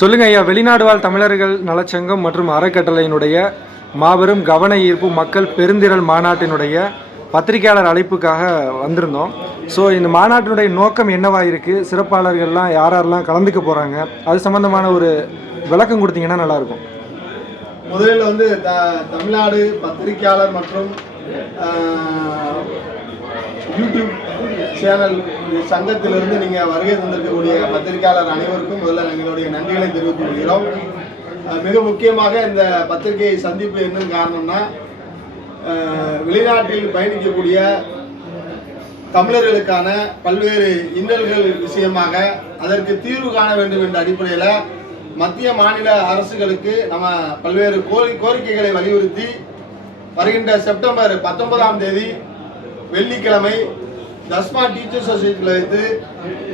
சொல்லுங்க ஐயா வெளிநாடு வாழ் தமிழர்கள் நலச்சங்கம் மற்றும் அறக்கட்டளையினுடைய மாபெரும் கவன ஈர்ப்பு மக்கள் பெருந்திரள் மாநாட்டினுடைய பத்திரிகையாளர் அழைப்புக்காக வந்திருந்தோம். ஸோ இந்த மாநாட்டினுடைய நோக்கம் என்னவா இருக்கு? சிறப்பாளர்கள்லாம் யார் யாரெல்லாம் கலந்துக்க போறாங்க? அது சம்பந்தமான ஒரு விளக்கம் கொடுத்தீங்கன்னா நல்லா இருக்கும் முதலில் வந்து த தமிழ்நாடு பத்திரிகையாளர் மற்றும் யூடியூப் சேனல் சங்கத்திலிருந்து நீங்கள் வருகை தந்திருக்கக்கூடிய பத்திரிகையாளர் அனைவருக்கும் முதல்ல எங்களுடைய நன்றிகளை தெரிவித்துக் கொள்கிறோம். மிக முக்கியமாக இந்த பத்திரிகை சந்திப்பு என்ன காரணம்னா வெளிநாட்டில் பயணிக்கக்கூடிய தமிழர்களுக்கான பல்வேறு இன்னல்கள் விஷயமாக அதற்கு தீர்வு காண வேண்டும் என்ற அடிப்படையில் மத்திய மாநில அரசுகளுக்கு நம்ம பல்வேறு கோரி கோரிக்கைகளை வலியுறுத்தி வருகின்ற செப்டம்பர் பத்தொன்பதாம் தேதி வெள்ளிக்கிழமை தஸ்மா டீச்சர் சொசைட்டியில் வைத்து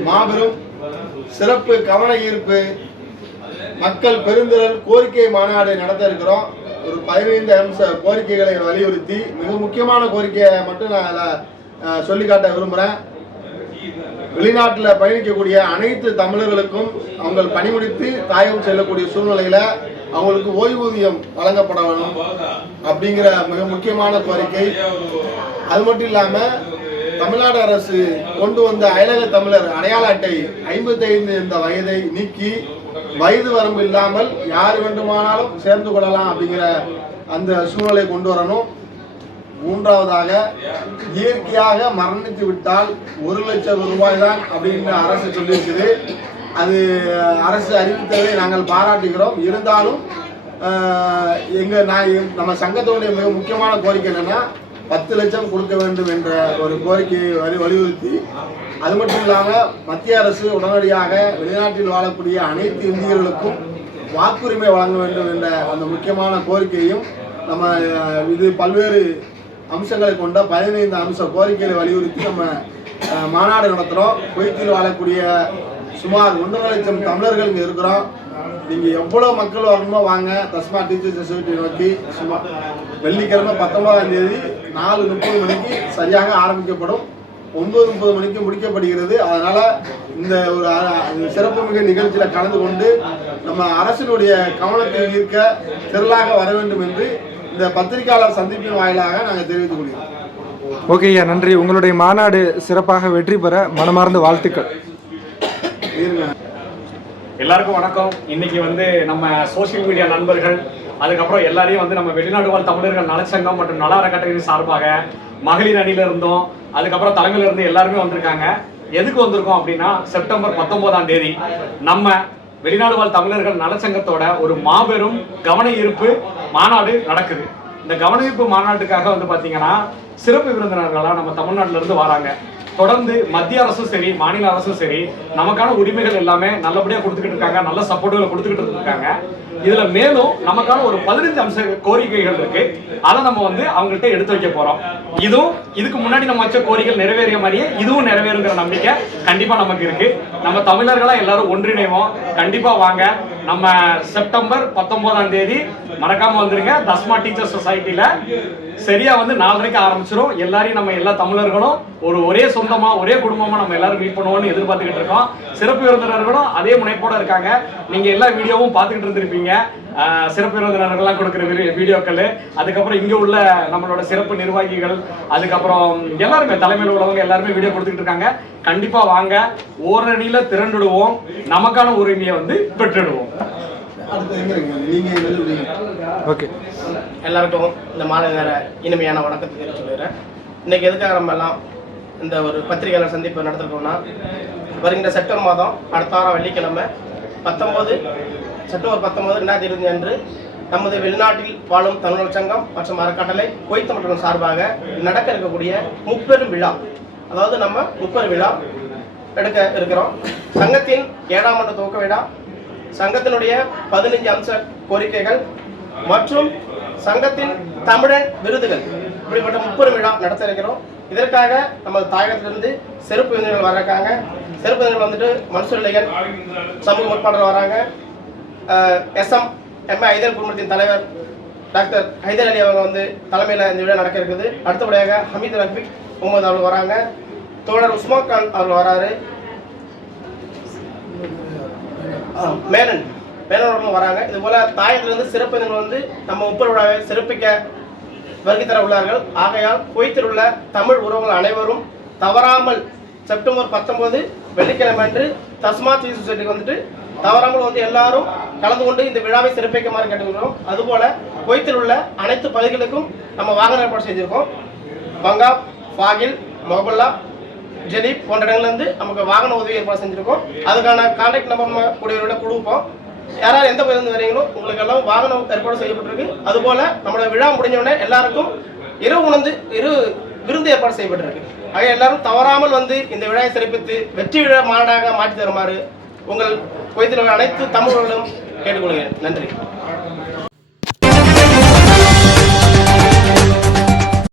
மாபெரும் சிறப்பு கவன ஈர்ப்பு மக்கள் பெருந்திரள் கோரிக்கை மாநாடு நடத்த இருக்கிறோம். ஒரு பதினைந்து அம்ச கோரிக்கைகளை வலியுறுத்தி மிக முக்கியமான கோரிக்கையை மட்டும் நான் அதில் சொல்லி காட்ட விரும்புகிறேன் வெளிநாட்டில் பயணிக்கக்கூடிய அனைத்து தமிழர்களுக்கும் அவங்க பணிமுடித்து தாயம் செல்லக்கூடிய சூழ்நிலையில் அவங்களுக்கு ஓய்வூதியம் வழங்கப்பட வேணும் அப்படிங்கிற மிக முக்கியமான கோரிக்கை. அது மட்டும் இல்லாமல் தமிழ்நாடு அரசு கொண்டு வந்த அயலக தமிழர் அடையாள அட்டை ஐம்பத்தைந்து இந்த வயதை நீக்கி வயது வரம்பு இல்லாமல் யார் வேண்டுமானாலும் சேர்ந்து கொள்ளலாம் அப்படிங்கிற அந்த சூழ்நிலை கொண்டு வரணும். மூன்றாவதாக இயற்கையாக மரணித்து விட்டால் ஒரு லட்சம் ரூபாய் தான் அப்படின்னு அரசு சொல்லியிருக்குது. அது அரசு அறிவித்ததை நாங்கள் பாராட்டுகிறோம். இருந்தாலும் எங்கள் எங்க நான் நம்ம சங்கத்தோடைய மிக முக்கியமான கோரிக்கை என்னன்னா பத்து லட்சம் கொடுக்க வேண்டும் என்ற ஒரு கோரிக்கையை வலி வலியுறுத்தி அது மட்டும் இல்லாமல் மத்திய அரசு உடனடியாக வெளிநாட்டில் வாழக்கூடிய அனைத்து இந்தியர்களுக்கும் வாக்குரிமை வழங்க வேண்டும் என்ற அந்த முக்கியமான கோரிக்கையும் நம்ம இது பல்வேறு அம்சங்களை கொண்ட பதினைந்து அம்ச கோரிக்கைகளை வலியுறுத்தி நம்ம மாநாடு நடத்துகிறோம் குவைத்தில் வாழக்கூடிய சுமார் ஒன்றரை லட்சம் தமிழர்கள் இங்கே இருக்கிறோம். நீங்கள் எவ்வளோ மக்கள் வரணுமோ வாங்க. தஸ்மா டீச்சர் சொசைட்டி நோக்கி சுமார் வெள்ளிக்கிழமை பத்தொன்பதாம் தேதி நாலு முப்பது மணிக்கு சரியாக ஆரம்பிக்கப்படும். ஒன்பது முப்பது மணிக்கு முடிக்கப்படுகிறது. அதனால இந்த ஒரு சிறப்புமிகு நிகழ்ச்சியில் கலந்து கொண்டு நம்ம அரசினுடைய கவனத்தை ஈர்க்க திரளாக வர வேண்டும் என்று இந்த பத்திரிகையாளர் சந்திப்பின் வாயிலாக நாங்கள் தெரிவித்துக் கொள்கிறோம். ஓகே ஐயா நன்றி. உங்களுடைய மாநாடு சிறப்பாக வெற்றி பெற மனமார்ந்த வாழ்த்துக்கள். எல்லாருக்கும் வணக்கம். இன்னைக்கு வந்து நம்ம சோஷியல் மீடியா நண்பர்கள் அதுக்கப்புறம் எல்லாரையும் வந்து நம்ம வெளிநாடு வாழ் தமிழர்கள் நலச்சங்கம் மற்றும் நல அறக்கட்டளை சார்பாக மகளிர் அணியில இருந்தோம். அதுக்கப்புறம் தலைமையில இருந்து எல்லாருமே வந்திருக்காங்க. எதுக்கு வந்திருக்கோம் அப்படின்னா செப்டம்பர் பத்தொன்பதாம் தேதி நம்ம வெளிநாடு வாழ் தமிழர்கள் நலச்சங்கத்தோட ஒரு மாபெரும் கவன ஈர்ப்பு மாநாடு நடக்குது. இந்த கவன ஈர்ப்பு மாநாட்டுக்காக வந்து பாத்தீங்கன்னா சிறப்பு விருந்தினர்களா நம்ம தமிழ்நாட்டில இருந்து வராங்க. தொடர்ந்து மத்திய அரசும் சரி மாநில அரசும் சரி நமக்கான உரிமைகள் எல்லாமே நல்லபடியா கொடுத்துக்கிட்டு இருக்காங்க நல்ல சப்போர்ட்டுகளை கொடுத்துக்கிட்டு இருக்காங்க. இதுல மேலும் நமக்கான ஒரு பதினஞ்சு அம்ச கோரிக்கைகள் இருக்கு. அதை நம்ம வந்து அவங்கள்ட்ட எடுத்து வைக்க போறோம். இதுவும் இதுக்கு முன்னாடி நம்ம வச்ச கோரிக்கை நிறைவேறிய மாதிரியே இதுவும் நிறைவேறுங்கிற நம்பிக்கை கண்டிப்பா நமக்கு இருக்கு. நம்ம தமிழர்களா எல்லாரும் ஒன்றிணைவோம். கண்டிப்பா வாங்க. நம்ம செப்டம்பர் பத்தொன்பதாம் தேதி மறக்காம வந்துருங்க. தஸ்மா டீச்சர் சொசைட்டில சரியா வந்து நாலரைக்கு ஆரம்பிச்சிடும் எல்லாரையும் நம்ம எல்லா தமிழர்களும் ஒரு ஒரே சொந்தமா ஒரே குடும்பமா நம்ம எல்லாரும் மீட் பண்ணுவோம்னு எதிர்பார்த்துக்கிட்டு இருக்கோம். சிறப்பு விருந்தினர்களும் அதே முனைப்போட இருக்காங்க. நீங்க எல்லா வீடியோவும் பார்த்துக்கிட்டு இருந்திருப்பீங்க. சிறப்பு விருந்தினர்கள்லாம் கொடுக்குற வீடியோ- வீடியோக்கள். அதுக்கப்புறம் இங்க உள்ள நம்மளோட சிறப்பு நிர்வாகிகள் அதுக்கப்புறம் எல்லாருமே தலைமையில் உள்ளவங்க எல்லாருமே வீடியோ கொடுத்துக்கிட்டு இருக்காங்க. கண்டிப்பா வாங்க. ஓரணியில திரண்டுடுவோம். நமக்கான உரிமையை வந்து பெற்றுடுவோம். ஓகே. எல்லாருக்கும் இந்த மாலை நேர இனிமையான வணக்கத்தை தெரிவிச்சுக்கிறேன் இன்னைக்கு எதுக்காக நம்ம எல்லாம் இந்த ஒரு பத்திரிகையாளர் சந்திப்பு நடத்திருக்கோம்னா வருகின்ற செப்டம்பர் மாதம் அடுத்த வாரம் வெள்ளிக்கிழமை பத்தொம்போது செப்டம்பர் பத்தொன்பது ரெண்டாயிரத்தி இருபத்தி அன்று நமது வெளிநாட்டில் வாழும் தமிழர் சங்கம் மற்றும் அறக்கட்டளை கொய்த்து மற்றும் சார்பாக நடக்க இருக்கக்கூடிய முப்பெரும் விழா. அதாவது நம்ம முப்பெரும் விழா எடுக்க இருக்கிறோம். சங்கத்தின் ஏழாம் ஆண்டு துவக்க விழா சங்கத்தினுடைய பதினைஞ்சு அம்ச கோரிக்கைகள் மற்றும் சங்கத்தின் தமிழன் விருதுகள். இப்படிப்பட்ட முப்பெரும் விழா நடத்த இருக்கிறோம். இதற்காக நமது தாயகத்திலிருந்து சிறப்பு விருந்தினர்கள் வர்றாங்க செருப்பு விருந்தினர்கள் வந்துட்டு மனுஷலிகன் சமூக முற்பாளர் வராங்க. எஸ்எம் எம்ஏ ஐதர் குடும்பத்தின் தலைவர் டாக்டர் ஹைதர் அலி அவங்க வந்து தலைமையில் இந்த விழா நடக்க இருக்குது. அடுத்தபடியாக ஹமீத் ரஃபிக் முகமது அவர்கள் வராங்க. தோழர் உஸ்மா கான் அவர்கள் வராரு. மேனன் மேனன் அவர்களும் வராங்க. இது போல தாயத்திலிருந்து சிறப்பு வந்து நம்ம முப்பது விழாவை சிறப்பிக்க வருகை தர உள்ளார்கள் ஆகையால் குவைத்தில் உள்ள தமிழ் உறவுகள் அனைவரும் தவறாமல் செப்டம்பர் பத்தொன்பது வெள்ளிக்கிழமை அன்று தஸ்மாத் சி சொசைட்டிக்கு வந்துட்டு தவறாமல் வந்து எல்லாரும் கலந்து கொண்டு இந்த விழாவை சிறப்பிக்குமாறு கேட்டுக்கிறோம் அதுபோல குவைத்தில் உள்ள அனைத்து பகுதிகளுக்கும் நம்ம வாகன ஏற்பாடு செஞ்சுருக்கோம் பங்காப் ஃபாகில் மொபல்லா ஜெலீப் போன்ற இடங்கள்லேருந்து நமக்கு வாகன உதவி ஏற்பாடு செஞ்சுருக்கோம். அதுக்கான கான்டாக்ட் நம்பர் நம்ம கொடுப்போம். யாராவது எந்த பகுதியிலிருந்து வரீங்களோ உங்களுக்கு எல்லாம் வாகனம் ஏற்பாடு செய்யப்பட்டிருக்கு. அதுபோல் நம்மளோட விழா முடிஞ்சோடனே எல்லாருக்கும் இரு உணர்ந்து இரு விருந்து ஏற்பாடு செய்யப்பட்டிருக்கு. ஆக எல்லாரும் தவறாமல் வந்து இந்த விழாவை சிறப்பித்து வெற்றி விழா மாநாடாக மாற்றி தருமாறு உங்கள் கோயத்தில் அனைத்து தமிழர்களும் கேட்டுக்கொள்கிறேன். நன்றி.